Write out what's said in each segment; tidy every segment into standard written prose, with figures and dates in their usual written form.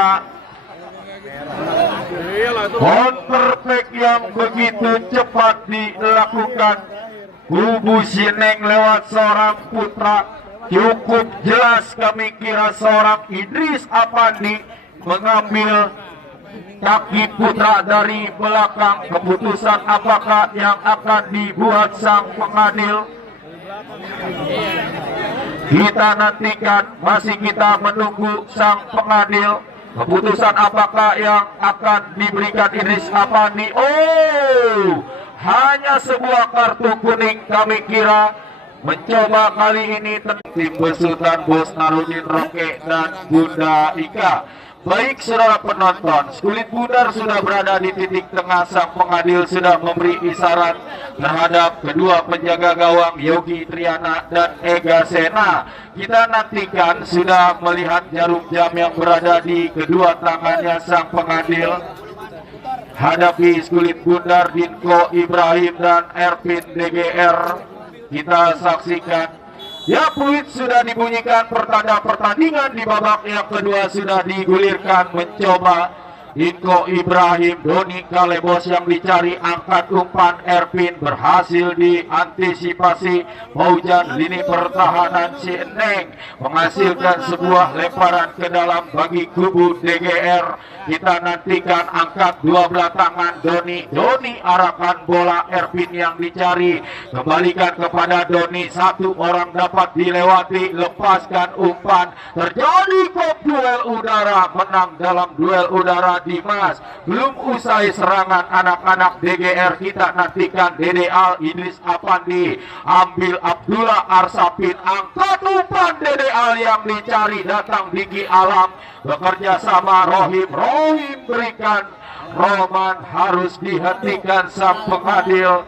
Putra. Counterback yang begitu cepat dilakukan kubu Sineng lewat seorang Putra. Cukup jelas kami kira seorang Idris Apandi mengambil kaki Putra dari belakang. Keputusan apakah yang akan dibuat sang pengadil? Kita nantikan, masih kita menunggu sang pengadil. Keputusan apakah yang akan diberikan Idris Apandi? Oh, hanya sebuah kartu kuning kami kira. Mencoba kali ini tim besutan Bos Narudin Roke dan Bunda Ika. Baik saudara penonton, Kulit Bundar sudah berada di titik tengah. Sang pengadil sudah memberi isyarat terhadap kedua penjaga gawang Yogi Triana dan Ega Sena. Kita nantikan, sudah melihat jarum jam yang berada di kedua tangannya sang pengadil. Hadapi Kulit Bundar Dinko Ibrahim dan Ervin DGR. Kita saksikan. Ya, peluit sudah dibunyikan, pertanda pertandingan di babak yang kedua sudah digulirkan. Mencoba Dinko Ibrahim, Doni Kalebos yang dicari, angkat umpan Ervin, berhasil diantisipasi Paujan. Lini pertahanan si Eneng menghasilkan sebuah lemparan ke dalam bagi kubu DGR. Kita nantikan, angkat dua belah tangan Doni arahkan bola Ervin yang dicari, kembalikan kepada Doni. Satu orang dapat dilewati, lepaskan umpan, terjadi duel udara. Menang dalam duel udara Dimas. Belum usai serangan anak-anak DGR, kita nantikan Dede Al, Idris Apandi, ambil Abdullah Arsapin, angkat umpan Dede Al yang dicari, datang Diki Alam, bekerja sama Rohim berikan. Roman harus dihentikan sang pengadil.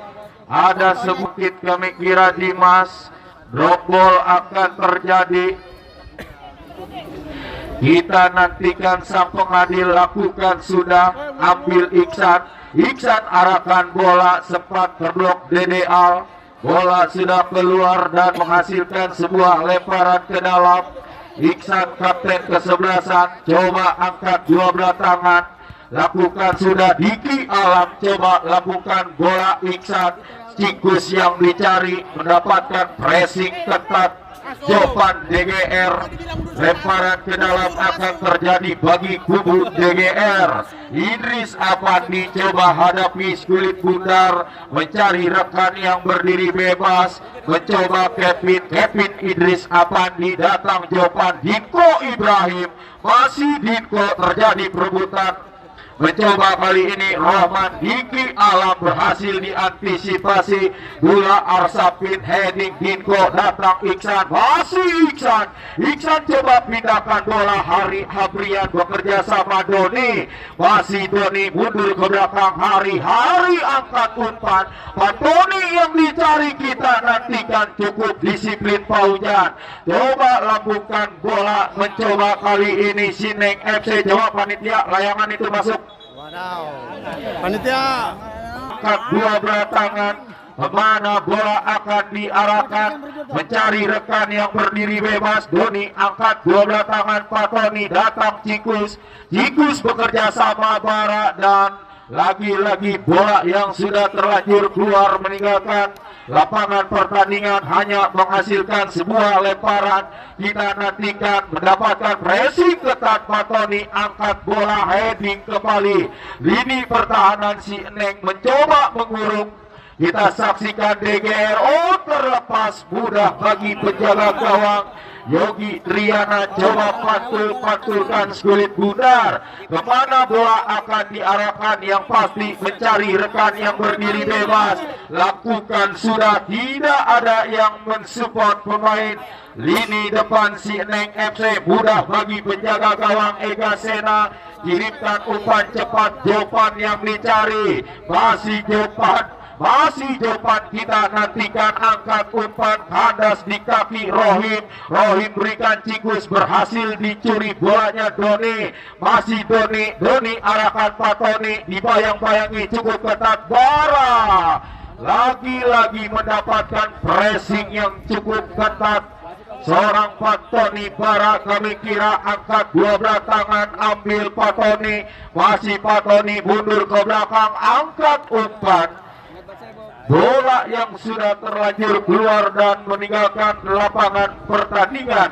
Ada sedikit kami kira Dimas, drop ball akan terjadi. Kita nantikan sang pengadil lakukan, sudah ambil Iksan arahkan bola, sempat terblok Dede Al. Bola sudah keluar dan menghasilkan sebuah lemparan ke dalam. Iksan kapten kesebelasan coba angkat dua belah tangan, lakukan, sudah Diki Alam coba lakukan bola Iksan. Cikus yang dicari, mendapatkan pressing ketat Jopan DGR. Lemparan ke dalam akan terjadi bagi kubu DGR. Idris Apandi coba hadapi Kulit Bundar, mencari rekan yang berdiri bebas. Mencoba Kevin Idris Apandi, datang Jopan Dinko Ibrahim, masih Dinko, terjadi perebutan. Mencoba kali ini Rahman, Diki Alam berhasil diantisipasi. Gula Arsapin, heading Dinko, datang Iksan, masih Iksan coba pindahkan bola. Hari Habrian bekerja sama Doni, masih Doni mundur ke belakang. Hari angkat umpan, Doni yang dicari. Kita nantikan, cukup disiplin Paujan, coba lakukan bola. Mencoba kali ini Sineng FC, jawab panitia, layangan itu masuk. Panitia angkat dua belah tangan, kemana bola akan diarahkan, mencari rekan yang berdiri bebas. Doni angkat dua belah tangan, Patoni, datang Cikus bekerja sama Bara, dan lagi-lagi bola yang sudah terlanjur keluar meninggalkan lapangan pertandingan, hanya menghasilkan sebuah lemparan. Kita nantikan, mendapatkan pressing ketat Patoni, angkat bola, heading kembali. Lini pertahanan si Eneng mencoba mengurung. Kita saksikan DGR, oh terlepas mudah bagi penjaga gawang Yogi Triana, coba pantulkan Kulit Bundar. Kemana bola akan diarahkan? Yang pasti mencari rekan yang berdiri bebas. Lakukan, sudah tidak ada yang mensupport pemain lini depan si Eneng FC. Mudah bagi penjaga gawang Ega Sena, kirimkan umpan cepat, Jopan yang dicari, masih Jopan. Kita nantikan, angkat umpan, kandas di kaki Rohim berikan Cikus, berhasil dicuri bolanya Doni, masih Doni arahkan Patoni, dibayang-bayangi cukup ketat. Bara lagi-lagi mendapatkan pressing yang cukup ketat. seorang Pak Tony Bara, kami kira angkat 12 tangan, ambil Pak Tony, masih Pak Tony mundur ke belakang, angkat umpan. Bola yang sudah terlanjur keluar dan meninggalkan lapangan pertandingan,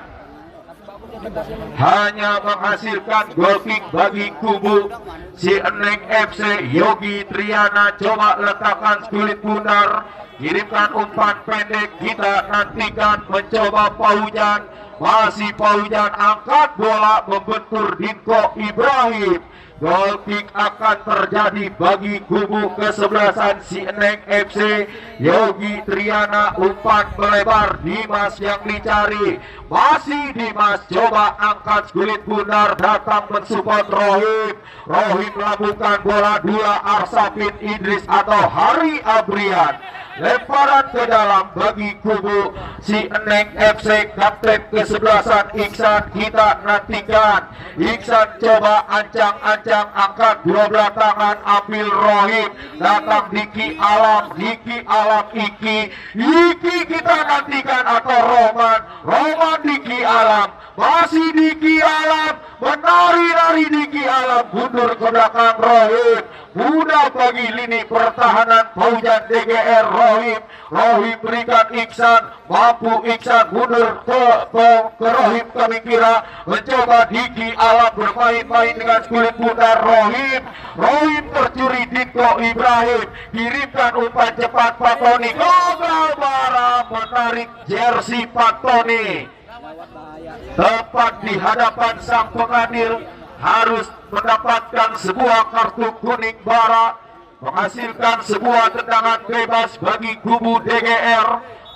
hanya menghasilkan gol kick bagi kubu si Eneng FC. Yogi Triana coba letakkan kulit bundar, kirimkan umpan pendek, kita nantikan mencoba Paujan, masih Paujan angkat bola membentur Dinko Ibrahim. Gol kick akan terjadi bagi kubu kesebelasan si Eneng FC. Yogi Triana umpan melebar, Dimas yang dicari, masih Dimas coba angkat kulit bundar, datang mensupport Rohim. Rohim melakukan bola dua, Arsafin Idris atau Hari Abrian, lemparan ke dalam bagi kubu si Eneng FC. Kapten kesebelasan Iksan, kita nantikan. Iksan coba ancang-ancang, angkat 12 tangan, ambil Rohim, datang Diki Alam, Diki Alam Iki kita nantikan atau Roman Diki Alam, masih Diki Alam, menari-nari Diki Alam, mundur ke belakang Rohim, mudah bagi lini pertahanan Paujan DGR. Rohim berikan Iksan, mampu Iksan mundur ke Rohim, kami kira mencoba Diki Alam bermain-main dengan kulit bundar Rohim tercuri, Dinko Ibrahim kirimkan umpan cepat, Pak Tony gagal bara menarik jersey Pak Tony tepat di hadapan sang pengadil, harus mendapatkan sebuah kartu kuning bara, menghasilkan sebuah tendangan bebas bagi kubu DGR.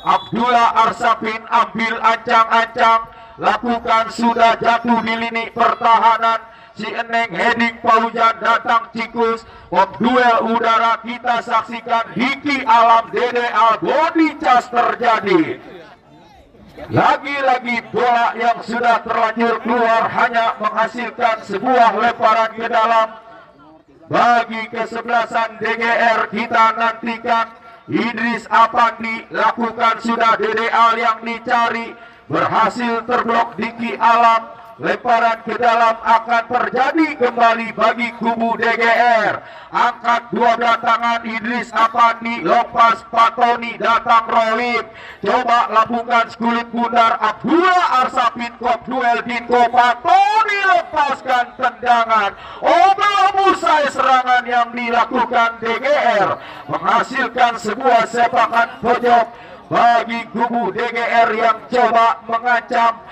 Abdullah Arsafin ambil ancang-ancang, lakukan sudah jatuh di lini pertahanan. Si Eneng heading, Paujan datang cikus, duel udara kita saksikan. Diki Alam DDA body charge terjadi. Lagi-lagi bola yang sudah terlanjur keluar hanya menghasilkan sebuah lemparan ke dalam bagi kesebelasan DGR. Kita nantikan Idris Apandi, lakukan sudah DDA yang dicari, berhasil terblok Diki Alam, lemparan ke dalam akan terjadi kembali bagi kubu DGR. Angkat 12 tangan Idris Apandi, lepas Pak Tony, datang Rohim, coba lakukan kulit bundar, Abdullah Arsafin kop duel Dinko, Pak Tony lepaskan tendangan. Usai serangan yang dilakukan DGR menghasilkan sebuah sepakan pojok bagi kubu DGR yang coba mengancam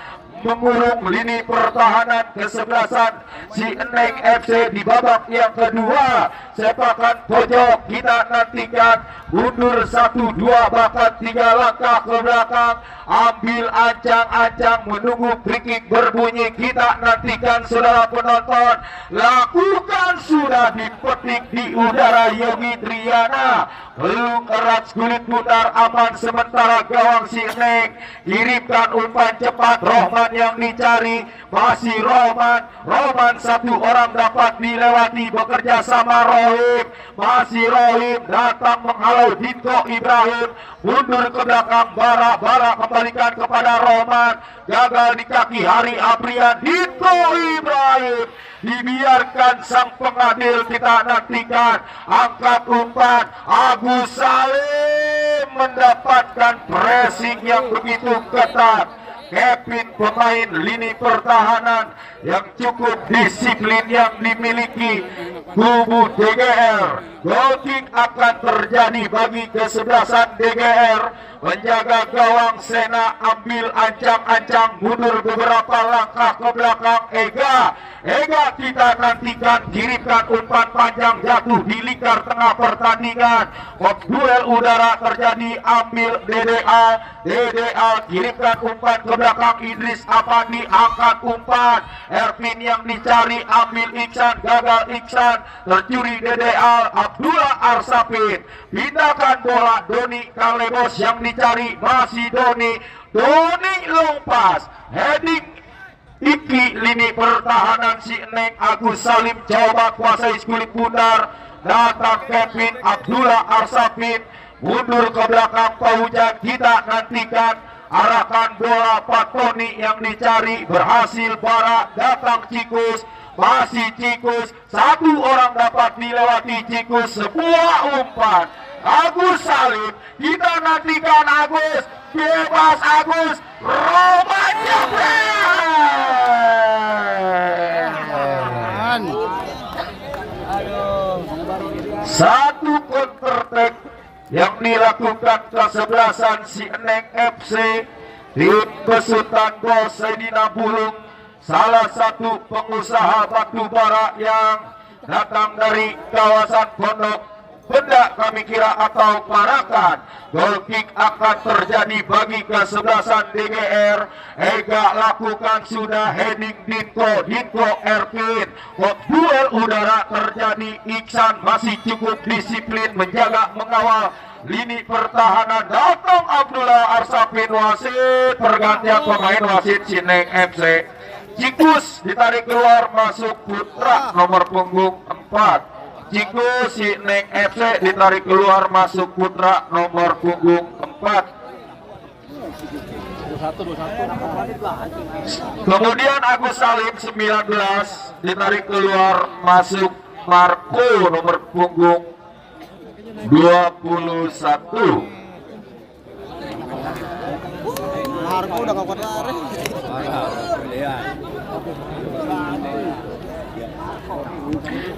mengurung lini pertahanan kesebelasan si Eneng FC di babak yang kedua. Sepakan pojok kita nantikan, mundur 1-2 bahkan 3 langkah ke belakang, ambil ancang-ancang menunggu free kick berbunyi. Kita nantikan saudara penonton, lakukan sudah dipetik di udara Yogi Triana, belum erat kulit putar, aman sementara gawang si Eneng, kirimkan umpan cepat, Rohman yang dicari, masih Roman satu orang dapat dilewati, bekerja sama Rohim, masih Rohim datang menghalau Dinko Ibrahim, mundur ke belakang Bara kembalikan kepada Roman, gagal di kaki Hari Aprian. Dinko Ibrahim dibiarkan sang pengadil, kita nantikan, angkat umpan, Agus Salim mendapatkan pressing yang begitu ketat. Kevin, pemain lini pertahanan yang cukup disiplin yang dimiliki kubu DGR. Goal kick akan terjadi bagi kesebelasan DGR, menjaga gawang Sena, ambil ancang-ancang, mundur beberapa langkah ke belakang Ega kita nantikan, kirimkan umpan panjang, jatuh di lingkar tengah pertandingan. Duel udara terjadi, ambil DDA kirimkan umpan ke belakang Idris Apandi, angkat umpan, Ervin yang dicari, ambil Iksan, gagal Iksan, tercuri DDA, Abdullah Arsafin, pindahkan bola, Doni Kalebos yang dicari, masih Doni lompas, heading Iki lini pertahanan si Eneng, Agus Salim coba kuasai kulit bundar, datang Kevin, Abdullah Arsafin, mundur ke belakang Paujan, kita nantikan, arahkan bola Pak Tony yang dicari, berhasil Bara, datang Cikus, masih Cikus, satu orang dapat dilewati Cikus, sebuah umpan Agus Salim, kita nantikan Agus, bebas Agus, Roman satu counter attack yang dilakukan kesebelasan si Eneng FC di besutan gol Saidina Bulung, salah satu pengusaha batubara yang datang dari kawasan Pondok Benda kami kira atau Parakan. Goal kick akan terjadi bagi kesebelasan DGR. Ega lakukan sudah heading Dinko Ervin. Duel udara terjadi, Iksan masih cukup disiplin menjaga mengawal lini pertahanan. Datang Abdullah Arsafin, wasit pergantian pemain wasit Sineng FC. Cikus ditarik keluar, masuk Putra nomor punggung 4. Cikus Sineng FC ditarik keluar, masuk Putra nomor punggung 4. Kemudian Agus Salim 19 ditarik keluar, masuk Marco nomor punggung 21. Marco udah gak kuat lari.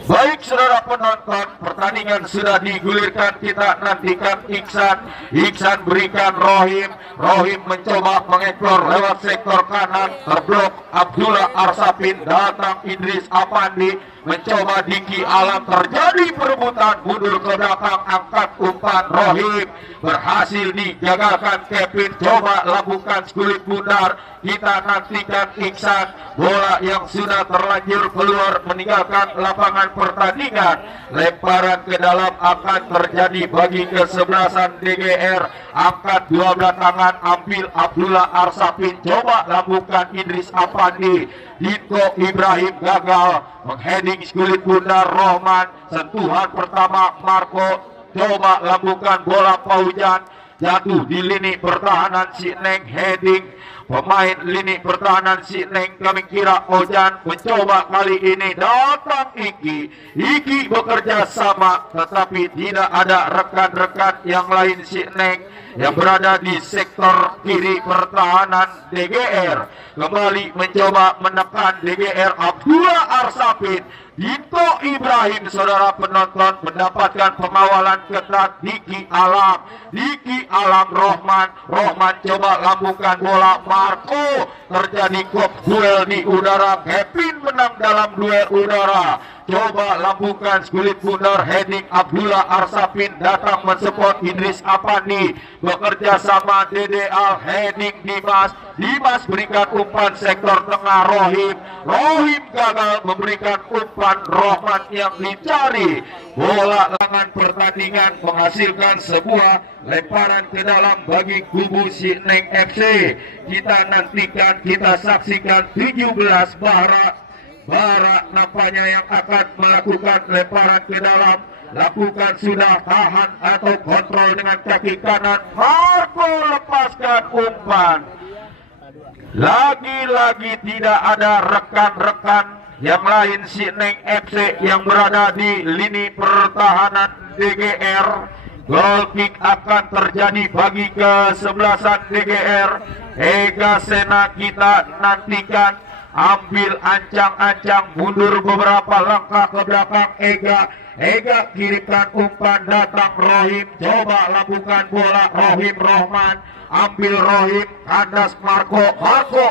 Baik saudara penonton, pertandingan sudah digulirkan, kita nantikan Iksan berikan Rohim mencoba mengeksplor lewat sektor kanan, terblok Abdullah Arsafin, datang Idris Apandi mencoba Diki Alam, terjadi perebutan, mundur ke belakang, angkat umpan Rohim, berhasil digagalkan Kevin, coba lakukan kulit bundar, kita nantikan Iksan, bola yang sudah terlanjur keluar meninggalkan lapangan pertandingan, lemparan ke dalam akan terjadi bagi kesebelasan DGR, angkat dua belah tangan, ambil Abdullah Arsafin, coba lakukan Idris Apandi, Dinko Ibrahim gagal mengheding kulit bundar Rohman, sentuhan pertama Marco, coba lakukan bola Paujan, jatuh di lini pertahanan Sineng, heading pemain lini pertahanan Sineng kami kira Ojan, mencoba kali ini datang Iki bekerja sama, tetapi tidak ada rekan-rekan yang lain Sineng yang berada di sektor kiri pertahanan DGR. Kembali mencoba menekan DGR, Abdullah Arsafin, Dinko Ibrahim, saudara penonton, mendapatkan pengawalan ketat Diki Alam Rohman coba lakukan bola Marco, terjadi duel di udara, Kevin menang dalam duel udara, coba lakukan kulit bundar, heading Abdullah Arsafin, datang mensupport Idris Apandi, bekerja sama Dede Al, heading Dimas berikan umpan sektor tengah, Rohim gagal memberikan umpan Rohman yang dicari, bola langan pertandingan menghasilkan sebuah lemparan ke dalam bagi kubu Sineng FC. Kita nantikan, kita saksikan 17 Bara nampaknya yang akan melakukan lemparan ke dalam, lakukan sudah tahan atau kontrol dengan kaki kanan, Marco lepaskan umpan. Lagi-lagi tidak ada rekan-rekan yang lain Sineng FC yang berada di lini pertahanan DGR. Goal kick akan terjadi bagi kesebelasan DGR. Ega Sena kita nantikan, ambil ancang-ancang, mundur beberapa langkah ke belakang Ega kirimkan umpan, datang Rohim, coba lakukan bola Rohman, ambil Rohim, kandas Marco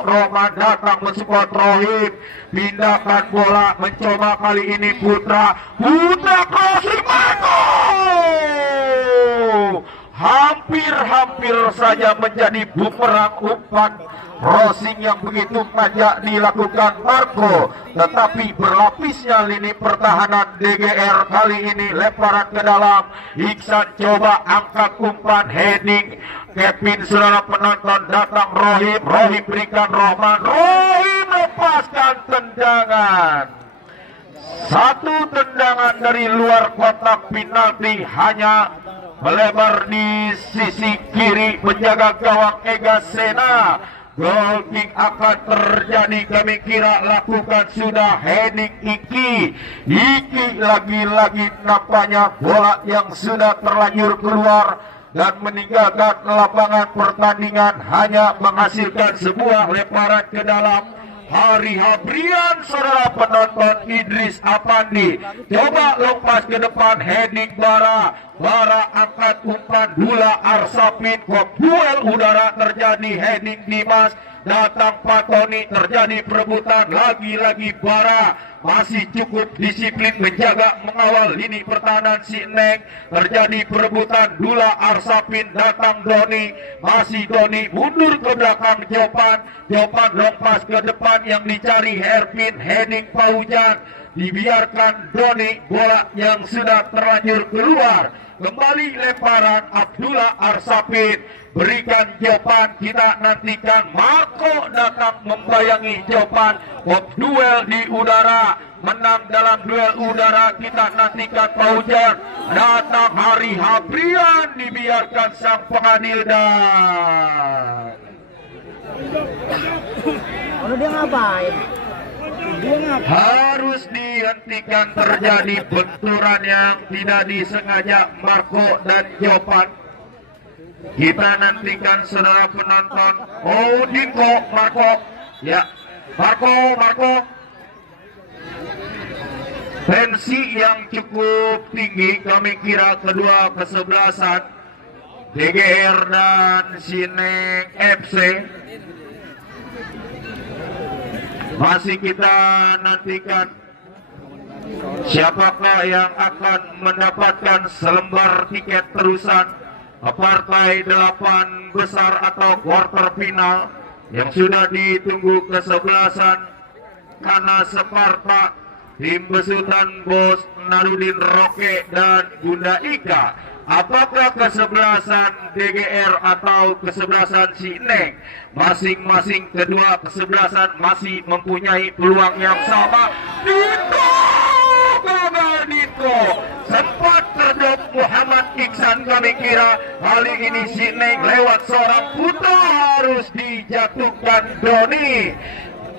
Rohman datang mensupport Rohim, pindahkan bola, mencoba kali ini Putra crossing Marco, hampir saja menjadi bumerang umpan crossing yang begitu banyak dilakukan Marco, tetapi berlapisnya lini pertahanan DGR kali ini lemparan ke dalam. Iksan coba angkat umpan, heading Kevin, saudara penonton, datang Rohim berikan Rohman, Rohim lepaskan tendangan. Satu tendangan dari luar kotak penalti hanya melebar di sisi kiri penjaga gawang Ega Sena. Goal kick akan terjadi, kami kira lakukan sudah heading Iki. Iki lagi-lagi nampaknya bola yang sudah terlanjur keluar dan meninggalkan lapangan pertandingan, hanya menghasilkan sebuah lemparan ke dalam. Hari Habrian, saudara penonton, Idris Apandi coba lepas ke depan, heading Bara angkat umpan, Dula Arsapin, duel udara terjadi, heading Dimas, datang Patoni, terjadi perebutan, lagi-lagi Bara masih cukup disiplin menjaga mengawal lini pertahanan si Neng, terjadi perebutan, Dula Arsapin, datang Doni, masih Doni, mundur ke belakang Jopan lepas ke depan, yang dicari Herpin, heading Paujan, dibiarkan Doni, bola yang sudah terlanjur keluar, kembali lemparan Abdullah Arsapin, berikan Jopan, kita nantikan Marco datang membayangi Jopan, duel di udara, menang dalam duel udara, kita nantikan Paujan, datang Hari Habrian, dibiarkan sang pengadil dan dia ngapain? Harus dihentikan, terjadi benturan yang tidak disengaja Marco dan Jopan. Kita nantikan saudara penonton. Oh, Dinko, Marco. Ya, Marco. Tensi yang cukup tinggi, kami kira kedua kesebelasan DGR dan Sineng FC. Masih kita nantikan siapakah yang akan mendapatkan selembar tiket terusan partai 8 besar atau quarter final yang sudah ditunggu kesebelasan Kana Sparta, tim besutan Bos Narudin Roke dan Bunda Ika. Apakah kesebelasan DGR atau kesebelasan Sineng? Masing-masing kedua kesebelasan masih mempunyai peluang yang sama. Dito! Gagal Dito! Sempat terdop Muhammad Iksan, kami kira kali ini Sineng lewat seorang putra harus dijatuhkan Doni.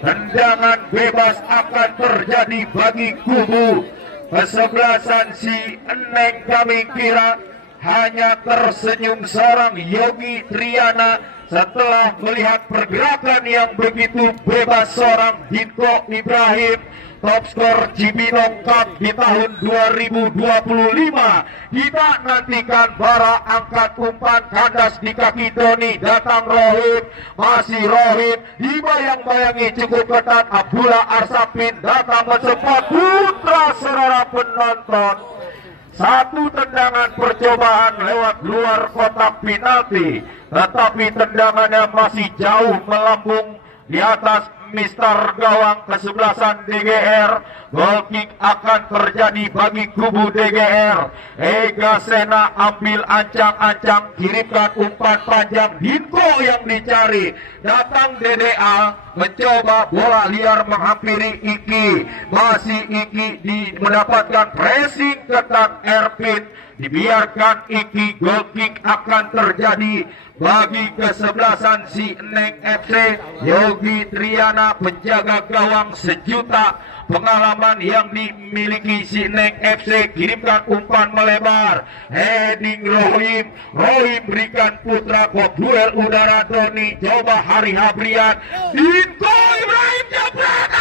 Tendangan bebas akan terjadi bagi kubu kesebelasan Sineng, kami kira. Hanya tersenyum seorang Yogi Triana setelah melihat pergerakan yang begitu bebas seorang Dinko Ibrahim, top skor Cibinong Cup di tahun 2025. Kita nantikan Bara angkat umpan, kandas di kaki Doni, datang Rohim, masih Rohim, dibayang-bayangi cukup ketat Abdullah Arsapin, datang mencepat putra saudara penonton. Satu tendangan percobaan lewat luar kotak penalti, tetapi tendangannya masih jauh melambung di atas Mister Gawang kesebelasan DGR. Goal kick akan terjadi bagi kubu DGR. Ega Sena ambil ancang-ancang, kirimkan umpan panjang, Dinko yang dicari, datang DDA mencoba bola liar menghampiri Iki, masih Iki mendapatkan pressing ketat Erpin, dibiarkan Iki, goal kick akan terjadi bagi kesebelasan Sineng FC. Yogi Triana, penjaga gawang sejuta pengalaman yang dimiliki Sineng FC, kirimkan umpan melebar, heading Rohim berikan putra kok, duel udara Doni, coba Hari Habrian, Dinko Ibrahim jebret.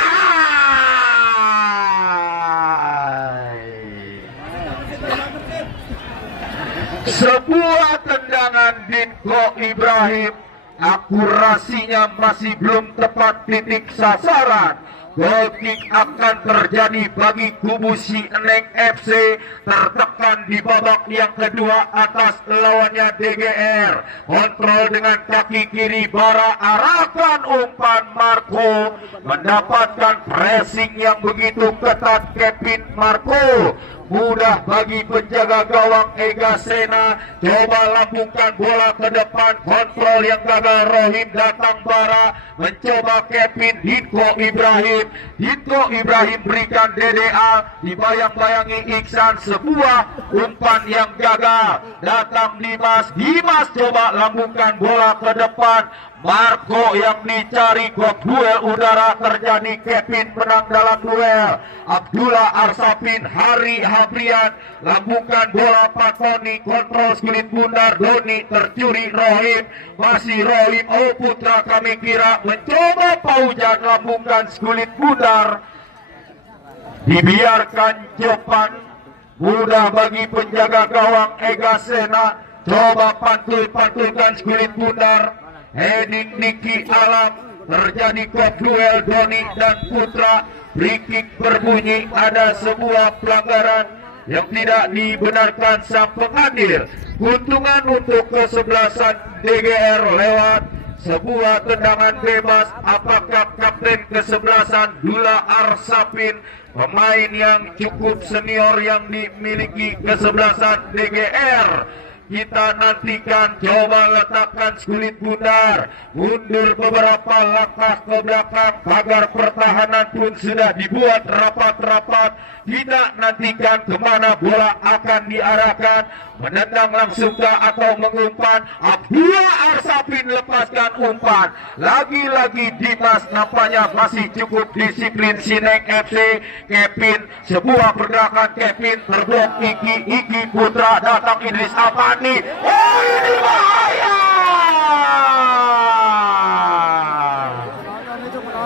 Sebuah tendangan Dinko Ibrahim, akurasinya masih belum tepat titik sasaran. Goal kick akan terjadi bagi kubu Sineng FC, tertekan di babak yang kedua atas lawannya DGR. Kontrol dengan kaki kiri Bara, arahkan umpan Marco, mendapatkan pressing yang begitu ketat Kevin Marco. mudah bagi penjaga gawang Ega Sena. Coba lambungkan bola ke depan, kontrol yang gagal. Rohim datang bara, mencoba Kevin Hinko Ibrahim. Hinko Ibrahim berikan DDA, dibayang-bayangi Iksan, sebuah umpan yang gagal. Datang Dimas, Dimas coba lambungkan bola ke depan. Marco yang dicari, kok duel udara terjadi. Kevin menang dalam duel. Abdullah Arsafin, Hari Habrian lambungkan bola. Patoni kontrol kulit bundar. Doni tercuri. Rohim, masih Rohim. Oh putra kami kira, mencoba Paujan lambungkan kulit bundar. Dibiarkan Jopan, mudah bagi penjaga gawang Ega Sena. Coba pantul-pantulkan kulit bundar. Heading Niki Alam, terjadi kok duel Doni dan Putra. Free kick berbunyi, ada sebuah pelanggaran yang tidak dibenarkan sang pengadil. Keuntungan untuk kesebelasan DGR lewat sebuah tendangan bebas. Apakah kapten kesebelasan Dula Arsapin, pemain yang cukup senior yang dimiliki kesebelasan DGR? Kita nantikan. Coba letakkan kulit bundar, mundur beberapa langkah ke belakang. Pagar pertahanan pun sudah dibuat rapat-rapat. Kita nantikan kemana bola akan diarahkan, menendang langsung atau mengumpan. Abdullah Arsafin lepaskan umpan. Lagi-lagi Dimas nampaknya masih cukup disiplin Sineng FC. Kevin, sebuah pergerakan Kevin terblok. Iki Putra, datang Idris Apani. Oh, ini bahaya.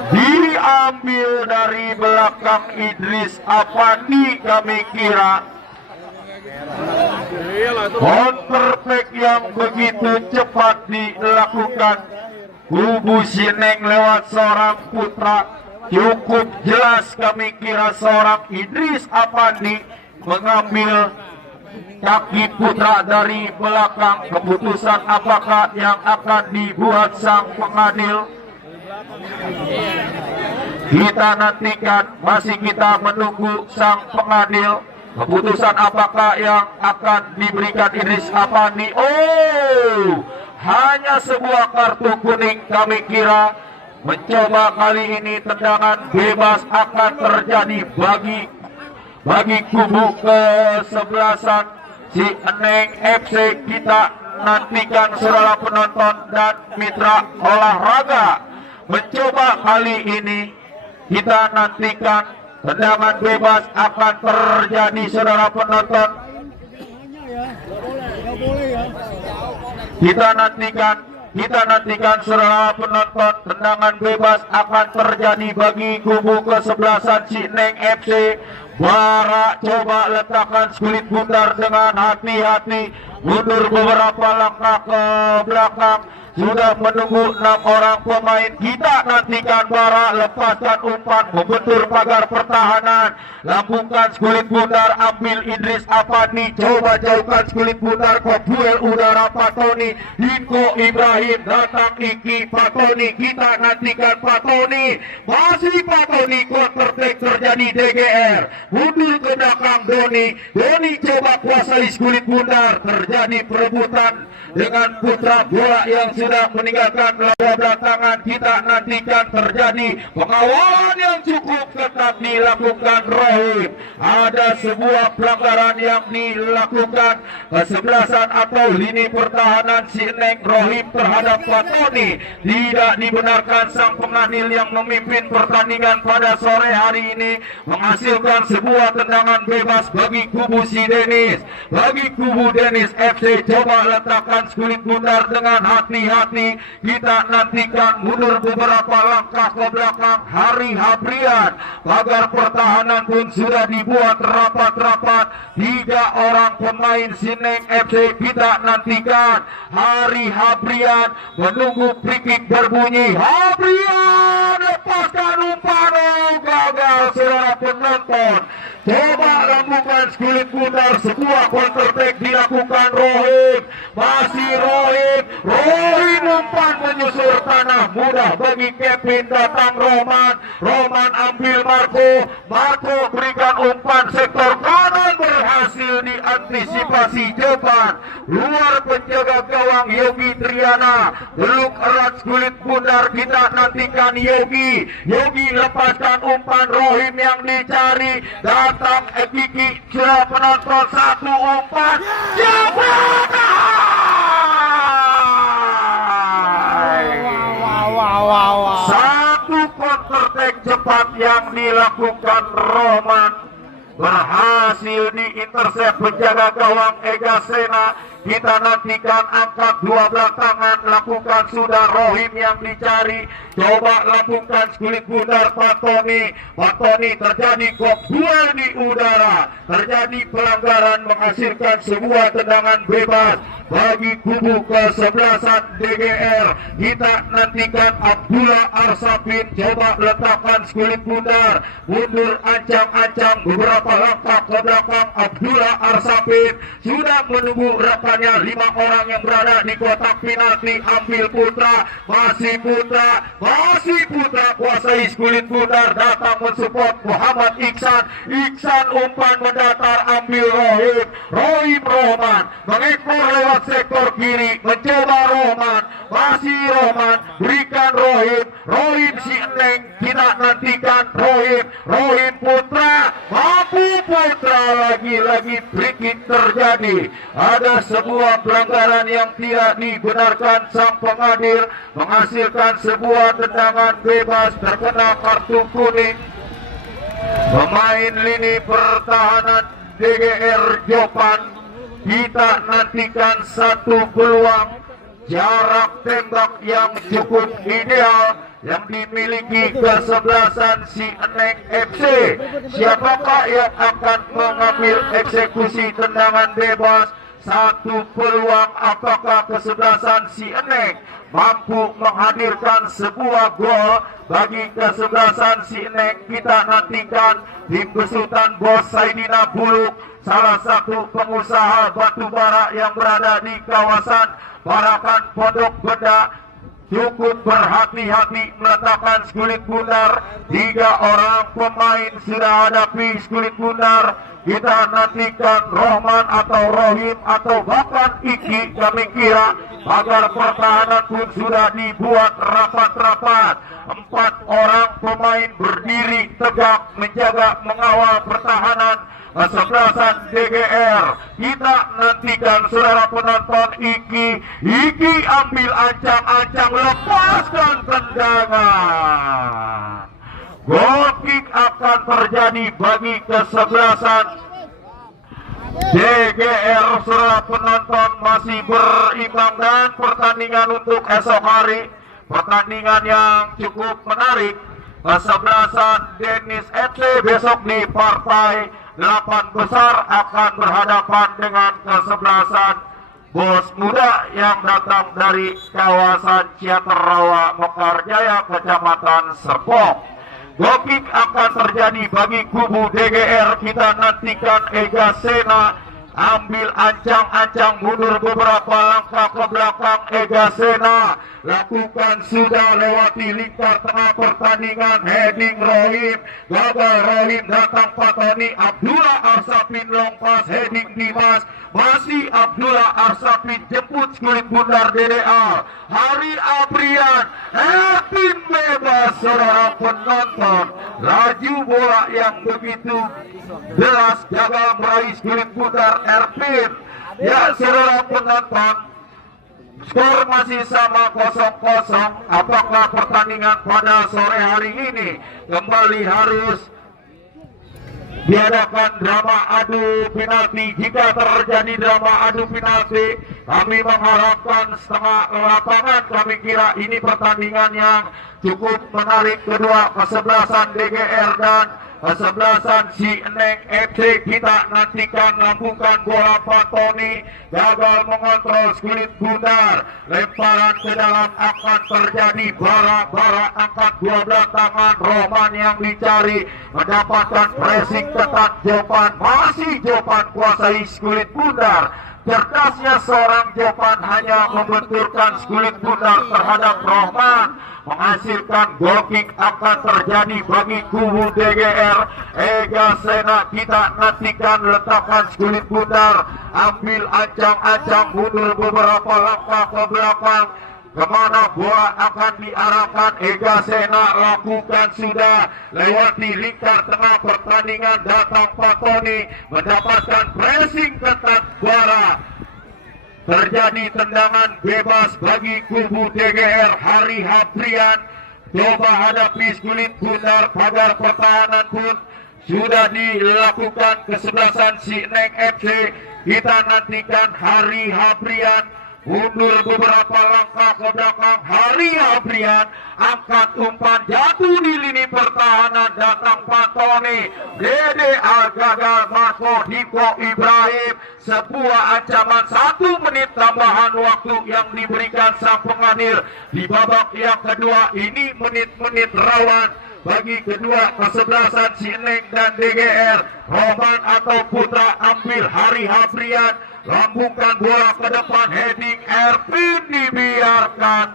Diambil dari belakang Idris Apani, kami kira. Counter-attack yang begitu cepat dilakukan kubu Sineng lewat seorang Putra. Cukup jelas kami kira seorang Idris Apani mengambil kaki Putra dari belakang. Keputusan apakah yang akan dibuat sang pengadil? Kita nantikan, masih kita menunggu sang pengadil. Keputusan apakah yang akan diberikan Idris Apani? Oh, hanya sebuah kartu kuning kami kira. Mencoba kali ini tendangan bebas akan terjadi bagi kubu kesebelasan Sineng FC. Kita nantikan saudara penonton dan mitra olahraga. Mencoba kali ini, kita nantikan tendangan bebas akan terjadi saudara penonton. Kita nantikan saudara penonton, tendangan bebas akan terjadi bagi kubu kesebelasan Sineng FC. Bara coba letakkan kulit bundar dengan hati-hati, mundur beberapa langkah ke belakang. Sudah menunggu 6 orang pemain. Kita nantikan Bara lepaskan umpan, membentur pagar pertahanan. Lambungkan kulit bundar, ambil Idris Apani. Coba jauhkan kulit bundar, kok duel udara Patoni. Hinko Ibrahim, datang Iki Patoni. Kita nantikan Patoni. Masih Patoni, counter-attack terjadi DGR. Mundur ke belakang Doni. Doni coba kuasai kulit bundar. Terjadi perebutan dengan Putra, bola yang sudah meninggalkan lawan belakangan. Kita nantikan terjadi pengawalan yang cukup ketat dilakukan Rohim. Ada sebuah pelanggaran yang dilakukan kesebelasan atau lini pertahanan Sineng Rohim terhadap Patoni. Tidak dibenarkan. Sang pengadil yang memimpin pertandingan pada sore hari ini menghasilkan sebuah tendangan bebas bagi kubu si Denis. Bagi kubu Denis FC, coba letakkan kulit bundar dengan hati-hati. Kita nantikan, mundur beberapa langkah ke belakang. Hari Habrian, pagar pertahanan pun sudah dibuat rapat-rapat. 3 orang pemain Sineng FC. Kita nantikan Hari Habrian menunggu free kick berbunyi. Habrian lepaskan umpan, gagal saudara penonton. Coba lambungkan kulit bundar, sebuah counter attack dilakukan Rohim. Masih Rohim umpan menyusur tanah. Mudah bagi Kevin, datang Roman ambil Marco berikan umpan sektor kanan. antisipasi Jopan. Luar penjaga gawang Yogi Triana, beluk erat kulit bundar, kita nantikan Yogi. Yogi lepaskan umpan, Rohim yang dicari, datang Kiki, sudah penonton, satu umpan, Jopan. Satu counter attack cepat yang dilakukan Rohman, berhasil diintersep penjaga gawang Ega Sena. Kita nantikan angkat dua belah tangan, lakukan sudah, Rohim yang dicari, coba lakukan kulit bundar Pak Tony. Pak Tony, terjadi kok duel di udara, terjadi pelanggaran menghasilkan sebuah tendangan bebas bagi kubu kesebelasan DGR. Kita nantikan Abdullah Arsafin, coba letakkan kulit bundar, mundur ancang-ancang beberapa langkah ke belakang. Abdullah Arsafin sudah menunggu rekannya, 5 orang yang berada di kotak penalti. Ambil Putra, masih Putra kuasai kulit bundar, datang mensupport Muhammad Iksan. Iksan umpan mendatar, ambil Rohim Rohman mengekor lewat sektor kiri, mencoba Rohman, masih Rohman, berikan Rohim si Eneng. Kita nantikan Rohim Putra, mampu Putra, lagi-lagi free-kick terjadi. Ada sebuah pelanggaran yang tidak dibenarkan, sang pengadil menghasilkan sebuah tendangan bebas, terkena kartu kuning. Pemain lini pertahanan DGR Jopan. Kita nantikan satu peluang jarak tembak yang cukup ideal yang dimiliki kesebelasan si Eneng FC. Siapakah yang akan mengambil eksekusi tendangan bebas? Satu peluang, apakah kesebelasan si Eneng mampu menghadirkan sebuah gol bagi kesebelasan si Eneng? Kita nantikan tim besutan Bos Saidina Buluk, salah satu pengusaha batubara yang berada di kawasan Parakan Pondok Benda, cukup berhati-hati meletakkan kulit bundar. 3 orang pemain sudah hadapi kulit bundar. Kita nantikan Rohman atau Rohim atau bahkan Iki, kami kira agar pertahanan pun sudah dibuat rapat-rapat. 4 orang pemain berdiri tegak menjaga mengawal pertahanan kesebelasan DGR. Kita nantikan saudara penonton, Iki ambil ancang-ancang, lepaskan tendangan. Goal kick akan terjadi bagi kesebelasan DGR. Saudara penonton, masih berimbang dan pertandingan untuk esok hari, pertandingan yang cukup menarik. Kesebelasan Dennis FC besok di partai 8 besar akan berhadapan dengan kesebelasan Bos Muda yang datang dari kawasan Ciaterawa, Mekarjaya, Kecamatan Serpong. Goal kick akan terjadi bagi kubu DGR. Kita nantikan Ega Sena ambil ancang-ancang, mundur beberapa langkah ke belakang. Ega Sena lakukan sudah, lewati lingkar tengah pertandingan, heading Rohim, gagal. Rohim, datang Pak Tony, Abdullah Arsafin long pass, heading Dimas, masih Abdullah Arsafin, jemput kulit bundar DDA. Hari Aprian, heading bebas saudara penonton, laju bola yang begitu jelas, gagal meraih kulit bundar Erpin. Ya saudara penonton, skor masih sama 0-0. Apakah pertandingan pada sore hari ini kembali harus diadakan drama adu penalti? Jika terjadi drama adu penalti, kami mengharapkan setengah lapangan. Kami kira ini pertandingan yang cukup menarik, kedua kesebelasan DGR dan kesebelasan si Eneng FC. Kita nantikan lakukan bola Pak Tony, gagal mengontrol kulit bundar, lemparan ke dalam akan terjadi bara-bara, angkat 12 tangan. Rohman yang dicari, mendapatkan pressing ketat Jopan, masih Jopan kuasai kulit bundar. Cerdasnya seorang Jovan hanya membenturkan kulit bundar terhadap Rohman, menghasilkan goal kick akan terjadi bagi kubu DGR. Ega Sena kita nantikan letakkan kulit bundar, ambil ancang-ancang mundur beberapa langkah ke belakang. Kemana bola akan diarahkan? Ega Sena lakukan sudah, lewati lingkar tengah pertandingan, datang Patoni mendapatkan pressing ketat Bara. Terjadi tendangan bebas bagi kubu DGR. Hari Haprian coba hadapi kulit bundar, pagar pertahanan pun sudah dilakukan kesebelasan si Neng FC. Kita nantikan Hari Haprian mundur beberapa langkah ke belakang. Hari Haprian angkat umpan, jatuh di lini pertahanan, datang Patoni. Dede gagal, Marco Diko Ibrahim. Sebuah ancaman 1 menit tambahan waktu yang diberikan sang pengadil di babak yang kedua. Ini menit-menit rawan bagi kedua kesebelasan si Neng dan DGR. Roman atau Putra ambil Hari Haprian, lambungkan bola ke depan, heading Ervin dibiarkan.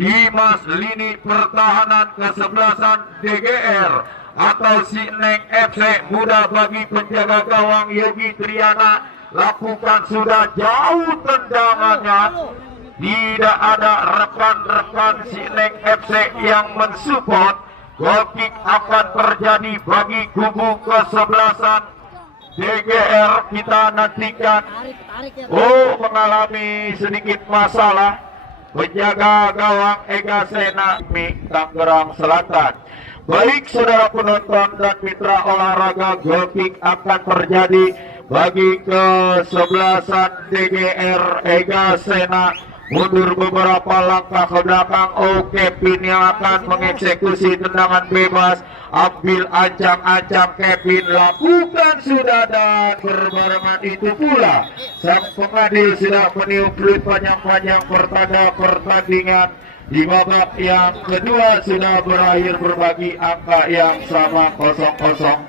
Dimas lini pertahanan kesebelasan DGR atau si Neng FC, mudah bagi penjaga gawang Yogi Triana, lakukan sudah jauh tendangannya. Tidak ada rekan-rekan si Neng FC yang mensupport. Goal kick akan terjadi bagi kubu kesebelasan DGR. Kita nantikan. Mengalami sedikit masalah penjaga gawang Ega Sena, Tangerang Selatan. Baik saudara penonton dan mitra olahraga, goal kick akan terjadi bagi kesebelasan DGR. Ega Sena mundur beberapa langkah ke belakang. Kevin yang akan mengeksekusi tendangan bebas, ambil ancang-ancang Kevin, lakukan sudah, dan berbarengan itu pula sang pengadil sudah meniup peluit panjang-panjang pertanda pertandingan. Di babak yang kedua sudah berakhir berbagi angka yang sama 0-0.